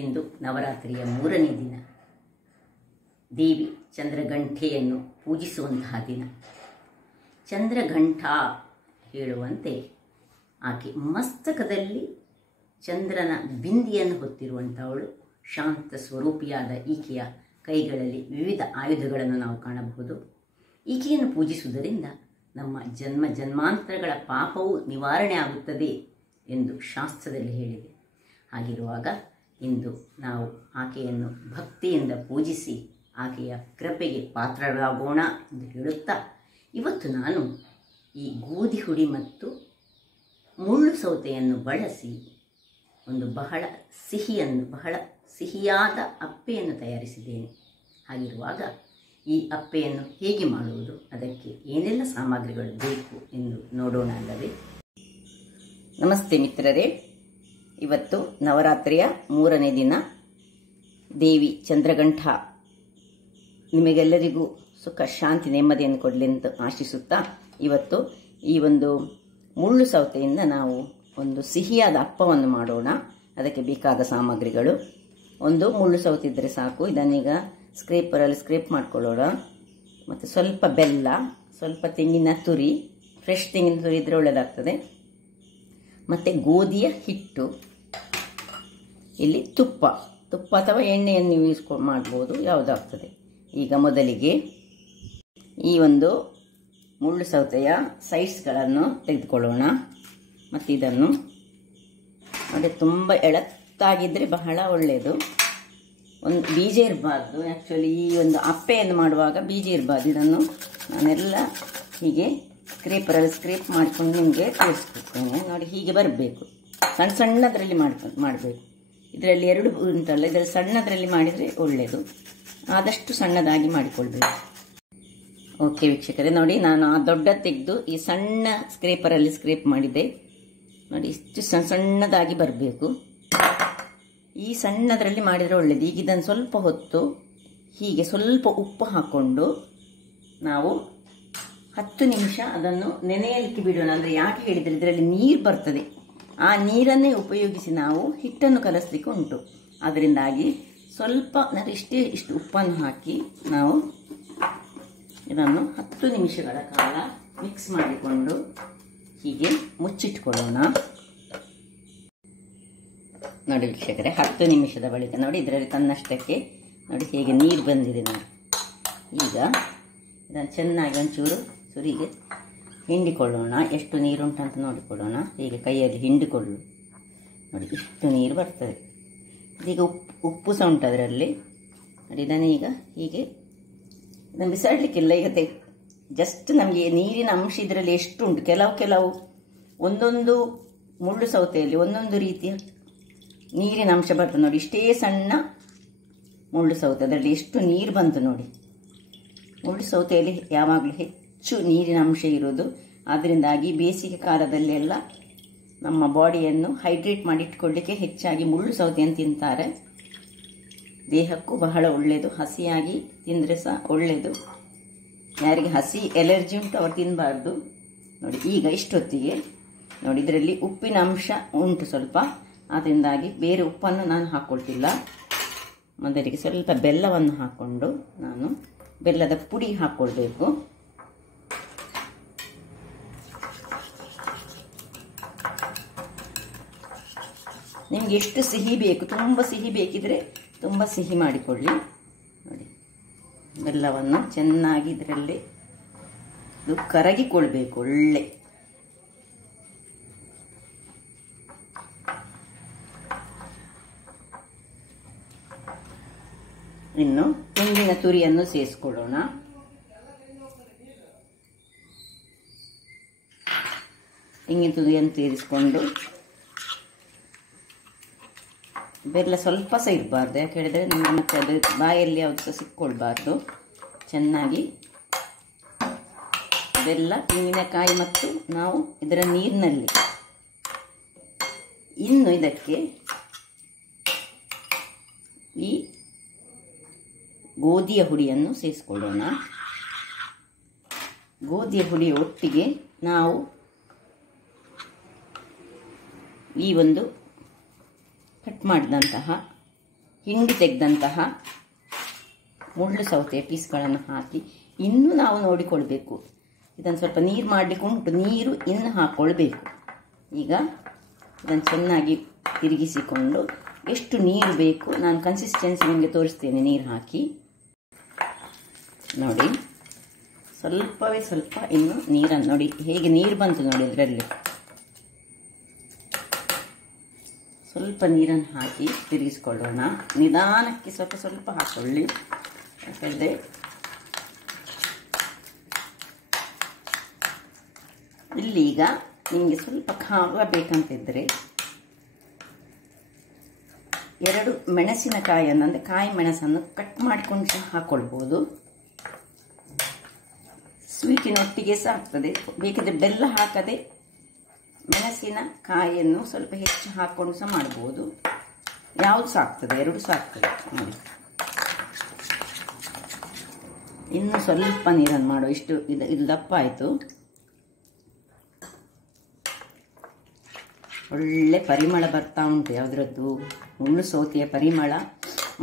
ಇಂದು ನವರಾತ್ರಿಯ 3ನೇ ದಿನ. ದೇವಿ ಚಂದ್ರಘಂಟೆಯನ್ನು ಪೂಜಿಸುವಂತಹ ದಿನ. ಚಂದ್ರಘಂಟ ಹೇಳುವಂತೆ ಆಕೆ ಮಸ್ತಕದಲ್ಲಿ ಚಂದ್ರನ ಬಿಂದಿಯನ್ನು ಹೊತ್ತಿರುವಂಥವಳು. ಶಾಂತ ಸ್ವರೂಪಿಯಾದ ಈಕೆಯ ಕೈಗಳಲ್ಲಿ ವಿವಿಧ ಆಯುಧಗಳನ್ನು ನಾವು ಕಾಣಬಹುದು. ಈಕೆಯನ್ನು ಪೂಜಿಸುವುದರಿಂದ ನಮ್ಮ ಜನ್ಮ ಜನ್ಮಾಂತರಗಳ ಪಾಪವೂ ನಿವಾರಣೆ ಆಗುತ್ತದೆ ಎಂದು ಶಾಸ್ತ್ರದಲ್ಲಿ ಹೇಳಿದೆ. ಹಾಗಿರುವಾಗ ಇಂದು ನಾವು ಆಕೆಯನ್ನು ಭಕ್ತಿಯಿಂದ ಪೂಜಿಸಿ ಆಕೆಯ ಕೃಪೆಗೆ ಪಾತ್ರರಾಗೋಣ ಎಂದು ಹೇಳುತ್ತಾ, ಇವತ್ತು ನಾನು ಈ ಗೋಧಿ ಹುಡಿ ಮತ್ತು ಮುಳ್ಳು ಸೌತೆಯನ್ನು ಬಳಸಿ ಒಂದು ಬಹಳ ಸಿಹಿಯಾದ ಅಪ್ಪೆಯನ್ನು ತಯಾರಿಸಿದ್ದೇನೆ. ಹಾಗಿರುವಾಗ ಈ ಅಪ್ಪೆಯನ್ನು ಹೇಗೆ ಮಾಡುವುದು, ಅದಕ್ಕೆ ಏನೆಲ್ಲ ಸಾಮಗ್ರಿಗಳು ಬೇಕು ಎಂದು ನೋಡೋಣ ಅಲ್ಲವೇ? ನಮಸ್ತೆ ಮಿತ್ರರೇ, ಇವತ್ತು ನವರಾತ್ರಿಯ 3ನೇ ದಿನ. ದೇವಿ ಚಂದ್ರಘಂಟ ನಿಮಗೆಲ್ಲರಿಗೂ ಸುಖ ಶಾಂತಿ ನೆಮ್ಮದಿಯನ್ನು ಕೊಡಲಿ ಎಂದು ಆಶಿಸುತ್ತಾ, ಇವತ್ತು ಈ ಒಂದು ಮುಳ್ಳು ಸೌತೆಯಿಂದ ನಾವು ಒಂದು ಸಿಹಿಯಾದ ಅಪ್ಪವನ್ನು ಮಾಡೋಣ. ಅದಕ್ಕೆ ಬೇಕಾದ ಸಾಮಗ್ರಿಗಳು: ಒಂದು ಮುಳ್ಳು ಸೌತೆ ಇದ್ದರೆ ಸಾಕು. ಇದನ್ನೀಗ ಸ್ಕ್ರೇಪರಲ್ಲಿ ಸ್ಕ್ರೇಪ್ ಮಾಡ್ಕೊಳ್ಳೋಣ. ಮತ್ತು ಸ್ವಲ್ಪ ಬೆಲ್ಲ, ಸ್ವಲ್ಪ ತೆಂಗಿನ ತುರಿ, ಫ್ರೆಶ್ ತೆಂಗಿನ ತುರಿ ಇದ್ದರೆ ಒಳ್ಳೆಯದಾಗ್ತದೆ. ಮತ್ತು ಗೋಧಿಯ ಹಿಟ್ಟು, ಇಲ್ಲಿ ತುಪ್ಪ ಅಥವಾ ಎಣ್ಣೆಯನ್ನು ಯೂಸ್ ಮಾಡ್ಬೋದು, ಯಾವುದಾಗ್ತದೆ. ಈಗ ಮೊದಲಿಗೆ ಈ ಒಂದು ಮುಳ್ಳು ಸೌತೆಯ ಸೈಡ್ಸ್ಗಳನ್ನು ತೆಗೆದುಕೊಳ್ಳೋಣ. ಮತ್ತು ಇದನ್ನು ಅಂದರೆ ತುಂಬ ಎಳತ್ತಾಗಿದ್ದರೆ ಬಹಳ ಒಳ್ಳೆಯದು. ಒಂದು ಬೀಜ ಇರಬಾರ್ದು. ಆ್ಯಕ್ಚುಲಿ ಈ ಒಂದು ಅಪ್ಪೆಯನ್ನು ಮಾಡುವಾಗ ಬೀಜ ಇರಬಾರ್ದು. ಇದನ್ನು ನಾನೆಲ್ಲ ಹೀಗೆ ಸ್ಕ್ರೇಪರಲ್ಲಿ ಸ್ಕ್ರೇಪ್ ಮಾಡಿಕೊಂಡು ನಿಮಗೆ ತೋರಿಸ್ಕೊಡ್ತೇನೆ. ನೋಡಿ, ಹೀಗೆ ಬರಬೇಕು. ಸಣ್ಣದರಲ್ಲಿ ಮಾಡಬೇಕು. ಇದರಲ್ಲಿ 2 ಉಂಟಲ್ಲ, ಇದರಲ್ಲಿ ಸಣ್ಣದರಲ್ಲಿ ಮಾಡಿದರೆ ಒಳ್ಳೆಯದು. ಆದಷ್ಟು ಸಣ್ಣದಾಗಿ ಮಾಡಿಕೊಳ್ಬೇಕು. ಓಕೆ ವೀಕ್ಷಕರೇ, ನೋಡಿ ನಾನು ಆ ದೊಡ್ಡ ತೆಗೆದು ಈ ಸಣ್ಣ ಸ್ಕ್ರೇಪರಲ್ಲಿ ಸ್ಕ್ರೇಪ್ ಮಾಡಿದೆ. ನೋಡಿ, ಇಷ್ಟು ಸಣ್ಣದಾಗಿ ಬರಬೇಕು. ಈ ಸಣ್ಣದರಲ್ಲಿ ಮಾಡಿದರೆ ಒಳ್ಳೆಯದು. ಈಗ ಇದನ್ನು ಸ್ವಲ್ಪ ಹೊತ್ತು ಹೀಗೆ ಸ್ವಲ್ಪ ಉಪ್ಪು ಹಾಕ್ಕೊಂಡು ನಾವು 10 ನಿಮಿಷ ಅದನ್ನು ನೆನೆಯಲಿಕ್ಕೆ ಬಿಡೋಣ. ಅಂದರೆ ಯಾಕೆ ಹೇಳಿದರೆ ಇದರಲ್ಲಿ ನೀರು ಬರ್ತದೆ. ಆ ನೀರನ್ನೇ ಉಪಯೋಗಿಸಿ ನಾವು ಹಿಟ್ಟನ್ನು ಕಲಸಲಿಕ್ಕೆ ಉಂಟು. ಅದರಿಂದಾಗಿ ಸ್ವಲ್ಪ ಇಷ್ಟು ಉಪ್ಪನ್ನು ಹಾಕಿ ನಾವು ಇದನ್ನು 10 ನಿಮಿಷಗಳ ಕಾಲ ಮಿಕ್ಸ್ ಮಾಡಿಕೊಂಡು ಹೀಗೆ ಮುಚ್ಚಿಟ್ಕೊಳ್ಳೋಣ. ನೋಡಿ ವೀಕ್ಷಕರೇ, 10 ನಿಮಿಷದ ಬಳಿಕ ನೋಡಿ ಇದರಲ್ಲಿ ತನ್ನಷ್ಟಕ್ಕೆ ನೋಡಿ ಹೇಗೆ ನೀರು ಬಂದಿದೆ. ನೋಡಿ, ಈಗ ಇದನ್ನು ಚೆನ್ನಾಗಿ ಒಂಚೂರು ಸುರಿಗೆ ಹಿಂಡಿಕೊಳ್ಳೋಣ. ಎಷ್ಟು ನೀರುಂಟಂತ ನೋಡಿಕೊಳ್ಳೋಣ. ಹೀಗೆ ಕೈಯಲ್ಲಿ ಹಿಂಡಿಕೊಳ್ಳು. ನೋಡಿ, ಇಷ್ಟು ನೀರು ಬರ್ತದೆ. ಇದೀಗ ಉಪ್ಪು ಸಹ ಉಂಟು ಅದರಲ್ಲಿ. ನೋಡಿ, ಇದನ್ನೀಗ ಹೀಗೆ ಇದನ್ನು ಬಿಸಾಡಲಿಕ್ಕಿಲ್ಲ. ಈಗ ಜಸ್ಟ್ ನಮಗೆ ನೀರಿನ ಅಂಶ ಇದರಲ್ಲಿ ಎಷ್ಟು ಉಂಟು. ಕೆಲವು ಒಂದೊಂದು ಮುಳ್ಳು ಸೌತೆಯಲ್ಲಿ ಒಂದೊಂದು ರೀತಿಯ ನೀರಿನ ಅಂಶ ಬರ್ತದೆ. ನೋಡಿ, ಇಷ್ಟೇ ಸಣ್ಣ ಮುಳ್ಳು ಸೌತೆ, ಅದರಲ್ಲಿ ಎಷ್ಟು ನೀರು ಬಂತು ನೋಡಿ. ಮುಳ್ಳು ಸೌತೆಯಲ್ಲಿ ಯಾವಾಗಲೂ ಹೆಚ್ಚು ನೀರಿನ ಅಂಶ ಇರೋದು. ಅದರಿಂದಾಗಿ ಬೇಸಿಗೆ ಕಾಲದಲ್ಲಿ ಎಲ್ಲ ನಮ್ಮ ಬಾಡಿಯನ್ನು ಹೈಡ್ರೇಟ್ ಮಾಡಿ ಇಟ್ಕೊಳ್ಳಿಕ್ಕೆ ಹೆಚ್ಚಾಗಿ ಮುಳ್ಳು ಸೌತೆಯನ್ನು ತಿಂತಾರೆ. ದೇಹಕ್ಕೂ ಬಹಳ ಒಳ್ಳೆಯದು. ಹಸಿಯಾಗಿ ತಿಂದರೆ ಸಹ ಒಳ್ಳೆಯದು. ಯಾರಿಗೆ ಹಸಿ ಎಲರ್ಜಿ ಉಂಟು ಅವರು ತಿನ್ನಬಾರ್ದು. ನೋಡಿ, ಈಗ ಇಷ್ಟೊತ್ತಿಗೆ ನೋಡಿ ಇದರಲ್ಲಿ ಉಪ್ಪಿನ ಅಂಶ ಉಂಟು ಸ್ವಲ್ಪ. ಅದರಿಂದಾಗಿ ಬೇರೆ ಉಪ್ಪನ್ನು ನಾನು ಹಾಕ್ಕೊಳ್ತಿಲ್ಲ. ಮೊದಲಿಗೆ ಸ್ವಲ್ಪ ಬೆಲ್ಲವನ್ನು ಹಾಕ್ಕೊಂಡು ನಾನು ಬೆಲ್ಲದ ಪುಡಿ ಹಾಕ್ಕೊಳ್ಬೇಕು. ನಿಮಗೆ ಎಷ್ಟು ಸಿಹಿ ಬೇಕು, ತುಂಬ ಸಿಹಿ ಬೇಕಿದ್ರೆ ತುಂಬ ಸಿಹಿ ಮಾಡಿಕೊಳ್ಳಿ. ನೋಡಿ, ಬೆಲ್ಲವನ್ನು ಚೆನ್ನಾಗಿ ಇದರಲ್ಲಿ ಇದು ಕರಗಿಕೊಳ್ಬೇಕು ಒಳ್ಳೆ. ಇನ್ನು ತೆಂಗಿನ ತುರಿಯನ್ನು ಸೇರಿಸ್ಕೊಳ್ಳೋಣ. ತೆಂಗಿನ ತುರಿಯನ್ನು ಸೇರಿಸಿಕೊಂಡು ಬೆಲ್ಲ ಸ್ವಲ್ಪ ಸಹ ಇರಬಾರ್ದು. ಯಾಕೆ ಹೇಳಿದರೆ ನಮಗೆ ಮತ್ತೆ ಅದು ಬಾಯಲ್ಲಿ ಯಾವುದು ಸಹ ಸಿಕ್ಕೊಳ್ಬಾರ್ದು. ಚೆನ್ನಾಗಿ ಬೆಲ್ಲ, ತೆಂಗಿನಕಾಯಿ ಮತ್ತು ನಾವು ಇದರ ನೀರಿನಲ್ಲಿ ಇನ್ನು ಇದಕ್ಕೆ ಈ ಗೋಧಿಯ ಹುಡಿಯನ್ನು ಸೇರಿಸ್ಕೊಳ್ಳೋಣ. ಗೋಧಿಯ ಹುಡಿಯ ಒಟ್ಟಿಗೆ ನಾವು ಈ ಒಂದು ಕಟ್ ಮಾಡಿದಂತಹ ಹಿಂಡಿ ತೆಗೆದಂತಹ ಮುಳ್ಳು ಸೌತೆಯ ಪೀಸ್ಗಳನ್ನು ಹಾಕಿ ಇನ್ನೂ ನಾವು ನೋಡಿಕೊಳ್ಬೇಕು. ಇದನ್ನು ಸ್ವಲ್ಪ ನೀರು ಮಾಡಲಿಕ್ಕೆ ಉಂಟು, ನೀರು ಇನ್ನು ಹಾಕ್ಕೊಳ್ಬೇಕು. ಈಗ ಇದನ್ನು ಚೆನ್ನಾಗಿ ತಿರುಗಿಸಿಕೊಂಡು ಎಷ್ಟು ನೀರು ಬೇಕು ನಾನು ಕನ್ಸಿಸ್ಟೆನ್ಸಿ ನಿಮಗೆ ತೋರಿಸ್ತೇನೆ. ನೀರು ಹಾಕಿ ನೋಡಿ, ಸ್ವಲ್ಪವೇ ಸ್ವಲ್ಪ ಇನ್ನು ನೀರನ್ನು ನೋಡಿ ಹೇಗೆ ನೀರು ಬಂತು ನೋಡಿ. ಇದರಲ್ಲಿ ಸ್ವಲ್ಪ ನೀರನ್ನು ಹಾಕಿ ತಿರುಗಿಸ್ಕೊಳ್ಳೋಣ. ನಿಧಾನಕ್ಕೆ ಸ್ವಲ್ಪ ಸ್ವಲ್ಪ ಹಾಕ್ಕೊಳ್ಳಿ, ಯಾಕಂದರೆ ಇಲ್ಲಿ ಈಗ ನಿಮಗೆ ಸ್ವಲ್ಪ ಖಾರ ಬೇಕಂತಿದ್ದರೆ 2 ಮೆಣಸಿನಕಾಯಿಯನ್ನು ಅಂದರೆ ಕಾಯಿ ಮೆಣಸನ್ನು ಕಟ್ ಮಾಡಿಕೊಂಡು ಸಹ ಹಾಕ್ಕೊಳ್ಬೋದು. ಸ್ವೀಟಿನೊಟ್ಟಿಗೆ ಸಹ ಆಗ್ತದೆ. ಬೇಕಿದ್ರೆ ಬೆಲ್ಲ ಹಾಕದೆ ಮೆಣಸಿನ ಕಾಯಿಯನ್ನು ಸ್ವಲ್ಪ ಹೆಚ್ಚು ಹಾಕ್ಕೊಂಡು ಸಹ ಮಾಡ್ಬೋದು. ಯಾವುದು ಸಹ ಆಗ್ತದೆ, 2 ಸಹ ಆಗ್ತದೆ ನೋಡಿ. ಇನ್ನು ಸ್ವಲ್ಪ ನೀರನ್ನು ಮಾಡೋ, ಇಷ್ಟು ಇದು ದಪ್ಪ ಆಯಿತು. ಒಳ್ಳೆ ಪರಿಮಳ ಬರ್ತಾ ಉಂಟು ಯಾವುದ್ರದ್ದು, ಮುಳ್ಳು ಸೌತೆಯ ಪರಿಮಳ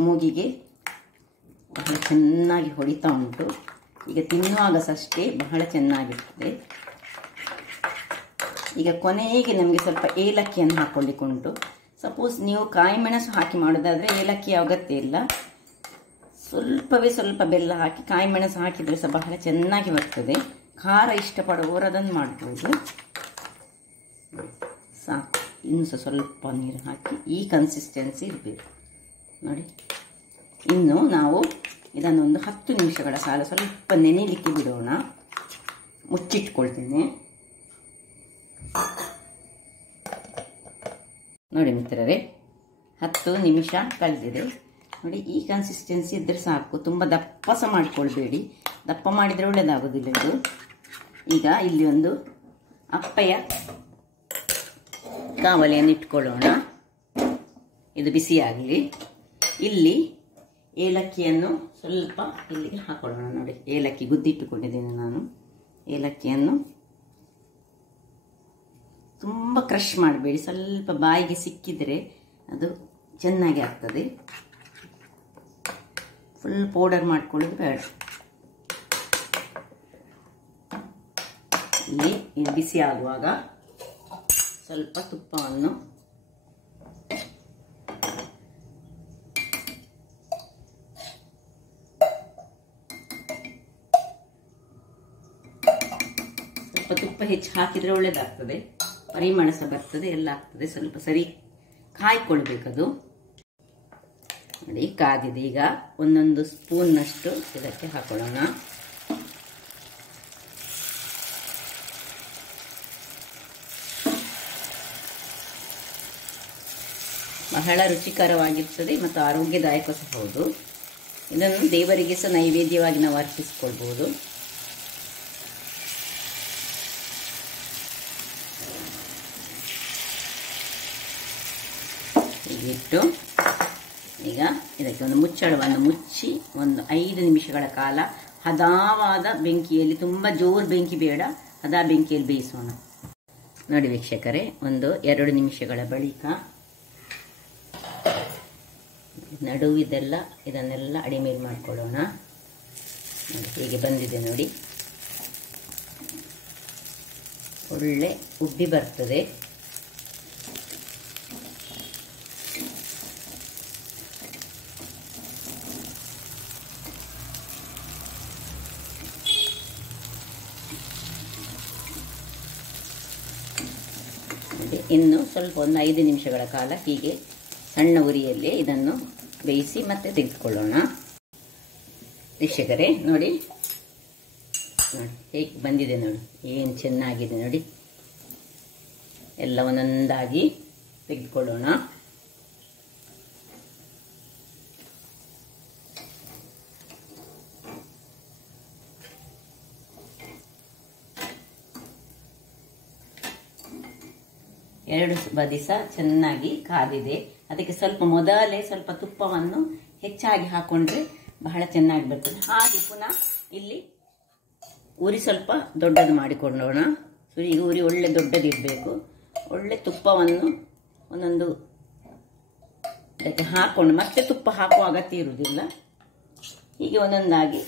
ಮೂಗಿಗೆ ಬಹಳ ಚೆನ್ನಾಗಿ ಹೊಡಿತಾ ಉಂಟು. ಈಗ ತಿನ್ನುವಾಗ ಅಷ್ಟೇ ಬಹಳ ಚೆನ್ನಾಗಿರ್ತದೆ. ಈಗ ಕೊನೆಗೆ ನಮಗೆ ಸ್ವಲ್ಪ ಏಲಕ್ಕಿಯನ್ನು ಹಾಕ್ಕೊಳ್ಳಿಕ್ಕೆ ಉಂಟು. ಸಪೋಸ್ ನೀವು ಕಾಯಿ ಮೆಣಸು ಹಾಕಿ ಮಾಡೋದಾದರೆ ಏಲಕ್ಕಿ ಅಗತ್ಯ ಇಲ್ಲ, ಸ್ವಲ್ಪವೇ ಸ್ವಲ್ಪ ಬೆಲ್ಲ ಹಾಕಿ ಕಾಯಿ ಮೆಣಸು ಹಾಕಿದರೆ ಸಹ ಬಹಳ ಚೆನ್ನಾಗಿ ಬರ್ತದೆ. ಖಾರ ಇಷ್ಟಪಡುವವರು ಅದನ್ನು ಮಾಡ್ಬೋದು. ಸಾಕು, ಇನ್ನು ಸಹ ಸ್ವಲ್ಪ ನೀರು ಹಾಕಿ ಈ ಕನ್ಸಿಸ್ಟೆನ್ಸಿ ಇರಬೇಕು ನೋಡಿ. ಇನ್ನು ನಾವು ಇದನ್ನೊಂದು 10 ನಿಮಿಷಗಳ ಕಾಲ ಸ್ವಲ್ಪ ನೆನೆಯಲಿಕ್ಕೆ ಬಿಡೋಣ. ಮುಚ್ಚಿಟ್ಕೊಳ್ತೇನೆ ನೋಡಿ ಮಿತ್ರರೇ. 10 ನಿಮಿಷ ಕಳೆದಿದೆ ನೋಡಿ. ಈ ಕನ್ಸಿಸ್ಟೆನ್ಸಿ ಇದ್ದರೆ ಸಾಕು, ತುಂಬ ದಪ್ಪ ಸಹ ಮಾಡಿಕೊಳ್ಬೇಡಿ, ದಪ್ಪ ಮಾಡಿದರೆ ಒಳ್ಳೆಯದಾಗೋದಿಲ್ಲ ಇದು. ಈಗ ಇಲ್ಲಿ ಒಂದು ಅಪ್ಪೆಯ ಕಾವಲಿಯನ್ನು ಇಟ್ಕೊಳ್ಳೋಣ, ಇದು ಬಿಸಿಯಾಗಲಿ. ಇಲ್ಲಿ ಏಲಕ್ಕಿಯನ್ನು ಸ್ವಲ್ಪ ಇಲ್ಲಿಗೆ ಹಾಕೊಳ್ಳೋಣ ನೋಡಿ. ಏಲಕ್ಕಿ ಗುದ್ದಿಟ್ಟುಕೊಂಡಿದ್ದೀನಿ ನಾನು. ಏಲಕ್ಕಿಯನ್ನು ತುಂಬ ಕ್ರಷ್ ಮಾಡಬೇಡಿ, ಸ್ವಲ್ಪ ಬಾಯಿಗೆ ಸಿಕ್ಕಿದರೆ ಅದು ಚೆನ್ನಾಗಿ ಆಗ್ತದೆ. ಫುಲ್ ಪೌಡರ್ ಮಾಡ್ಕೊಳ್ಳೋದು ಬೇಡ. ಇಲ್ಲಿ ಇದು ಬಿಸಿ ಆಗುವಾಗ ಸ್ವಲ್ಪ ತುಪ್ಪವನ್ನು ಹೆಚ್ಚು ಹಾಕಿದರೆ ಒಳ್ಳೆಯದಾಗ್ತದೆ. ಪರಿಮಳ ಸಹ ಬರ್ತದೆ, ಎಲ್ಲ ಆಗ್ತದೆ. ಸ್ವಲ್ಪ ಸರಿ ಕಾಯ್ಕೊಳ್ಬೇಕದು ನೋಡಿ. ಕಾದಿದೆ. ಈಗ ಒಂದೊಂದು ಸ್ಪೂನ್ನಷ್ಟು ಇದಕ್ಕೆ ಹಾಕೊಳ್ಳೋಣ. ಬಹಳ ರುಚಿಕರವಾಗಿರ್ತದೆ ಮತ್ತು ಆರೋಗ್ಯದಾಯಕ ಸಹ ಹೌದು. ಇದನ್ನು ದೇವರಿಗೆ ಸಹ ನೈವೇದ್ಯವಾಗಿ ನಾವು ಅರ್ಪಿಸಿಕೊಳ್ಬೋದು. ಹೀಗಿಟ್ಟು ಈಗ ಇದಕ್ಕೆ ಒಂದು ಮುಚ್ಚಳವನ್ನು ಮುಚ್ಚಿ ಒಂದು 5 ನಿಮಿಷಗಳ ಕಾಲ ಹದವಾದ ಬೆಂಕಿಯಲ್ಲಿ, ತುಂಬ ಜೋರು ಬೆಂಕಿ ಬೇಡ, ಹದ ಬೆಂಕಿಯಲ್ಲಿ ಬೇಯಿಸೋಣ ನೋಡಿ ವೀಕ್ಷಕರೇ. ಒಂದು 2 ನಿಮಿಷಗಳ ಬಳಿಕ ಇದನ್ನೆಲ್ಲ ಅಡಿಮೇಲೆ ಮಾಡ್ಕೊಳ್ಳೋಣ ನೋಡಿ. ಹೀಗೆ ಬಂದಿದೆ ನೋಡಿ, ಒಳ್ಳೆ ಉಬ್ಬಿ ಬರ್ತದೆ. ಇನ್ನು ಸ್ವಲ್ಪ ಒಂದು 5 ನಿಮಿಷಗಳ ಕಾಲ ಹೀಗೆ ಸಣ್ಣ ಉರಿಯಲ್ಲಿ ಇದನ್ನು ಬೇಯಿಸಿ ಮತ್ತೆ ತೆಗೆದುಕೊಳ್ಳೋಣ ವೀಕ್ಷಕರೇ. ನೋಡಿ ಹೇಗೆ ಬಂದಿದೆ ನೋಡಿ, ಏನು ಚೆನ್ನಾಗಿದೆ ನೋಡಿ. ಎಲ್ಲ ಒಂದೊಂದಾಗಿ ತೆಗೆದುಕೊಳ್ಳೋಣ. ಎರಡು ಬದಿ ಸಹ ಚೆನ್ನಾಗಿ ಕಾದಿದೆ. ಅದಕ್ಕೆ ಸ್ವಲ್ಪ ಮೊದಲೇ ಸ್ವಲ್ಪ ತುಪ್ಪವನ್ನು ಹೆಚ್ಚಾಗಿ ಹಾಕೊಂಡ್ರೆ ಬಹಳ ಚೆನ್ನಾಗಿ ಬರ್ತದೆ. ಹಾಗೆ ಪುನಃ ಇಲ್ಲಿ ಉರಿ ಸ್ವಲ್ಪ ದೊಡ್ಡದು ಮಾಡಿಕೊಳ್ಳೋಣ. ಈಗ ಉರಿ ಒಳ್ಳೆ ದೊಡ್ಡದಿರಬೇಕು. ಒಳ್ಳೆ ತುಪ್ಪವನ್ನು ಒಂದೊಂದು ಇದಕ್ಕೆ ಹಾಕೊಂಡು ಮತ್ತೆ ತುಪ್ಪ ಹಾಕುವ ಅಗತ್ಯ ಇರುವುದಿಲ್ಲ. ಹೀಗೆ ಒಂದೊಂದಾಗಿ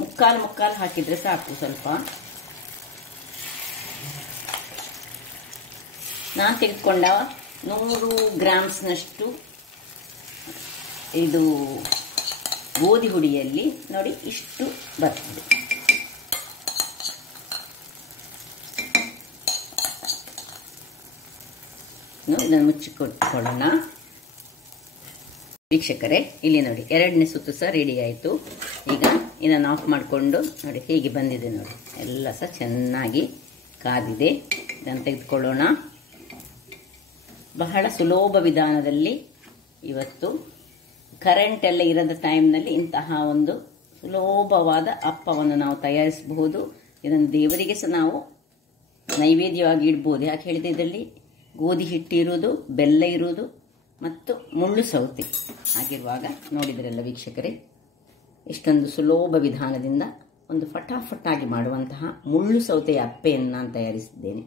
ಮುಕ್ಕಾಲು ಹಾಕಿದ್ರೆ ಸಾಕು. ಸ್ವಲ್ಪ ನಾನು ತೆಗೆದುಕೊಂಡ 100 ಗ್ರಾಮ್ಸ್ನಷ್ಟು ಇದು ಗೋಧಿ ಹುಡಿಯಲ್ಲಿ ನೋಡಿ ಇಷ್ಟು ಬರ್ತದೆ. ಇದನ್ನು ಮುಚ್ಚಿಕೊಟ್ಕೊಳ್ಳೋಣ. ವೀಕ್ಷಕರೇ, ಇಲ್ಲಿ ನೋಡಿ 2ನೇ ಸುತ್ತು ಸಹ ರೆಡಿ ಆಯಿತು. ಈಗ ಇದನ್ನು ಆಫ್ ಮಾಡಿಕೊಂಡು ನೋಡಿ ಹೇಗೆ ಬಂದಿದೆ ನೋಡಿ, ಎಲ್ಲ ಸಹ ಚೆನ್ನಾಗಿ ಕಾದಿದೆ. ಇದನ್ನು ತೆಗೆದುಕೊಳ್ಳೋಣ. ಬಹಳ ಸುಲಭ ವಿಧಾನದಲ್ಲಿ ಇವತ್ತು ಕರೆಂಟ್ ಎಲ್ಲ ಇರದ ಟೈಮ್ನಲ್ಲಿ ಇಂತಹ ಒಂದು ಸುಲಭವಾದ ಅಪ್ಪವನ್ನು ನಾವು ತಯಾರಿಸಬಹುದು. ಇದನ್ನು ದೇವರಿಗೆ ಸಹ ನಾವು ನೈವೇದ್ಯವಾಗಿ ಇಡ್ಬೋದು. ಯಾಕೆ ಹೇಳಿದ್ರೆ ಇದರಲ್ಲಿ ಗೋಧಿ ಹಿಟ್ಟು ಇರುವುದು, ಬೆಲ್ಲ ಇರುವುದು ಮತ್ತು ಮುಳ್ಳು ಸೌತೆ ಆಗಿರುವಾಗ ನೋಡಿದ್ರಲ್ಲ ವೀಕ್ಷಕರೇ, ಇಷ್ಟೊಂದು ಸುಲಭ ವಿಧಾನದಿಂದ ಒಂದು ಫಟಾಫಟಾಗಿ ಮಾಡುವಂತಹ ಮುಳ್ಳು ಸೌತೆಯ ಅಪ್ಪೆಯನ್ನು ನಾನು ತಯಾರಿಸಿದ್ದೇನೆ.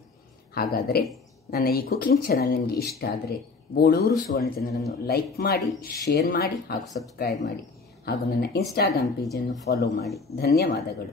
ಹಾಗಾದರೆ ನನ್ನ ಈ ಕುಕಿಂಗ್ ಚಾನಲ್ ನಿಮಗೆ ಇಷ್ಟ ಆದರೆ ಬೋಳೂರು ಸುವರ್ಣ ಚಾನಲನ್ನು ಲೈಕ್ ಮಾಡಿ, ಶೇರ್ ಮಾಡಿ ಹಾಗೂ ಸಬ್ಸ್ಕ್ರೈಬ್ ಮಾಡಿ ಹಾಗೂ ನನ್ನ ಇನ್ಸ್ಟಾಗ್ರಾಮ್ ಪೇಜನ್ನು ಫಾಲೋ ಮಾಡಿ. ಧನ್ಯವಾದಗಳು.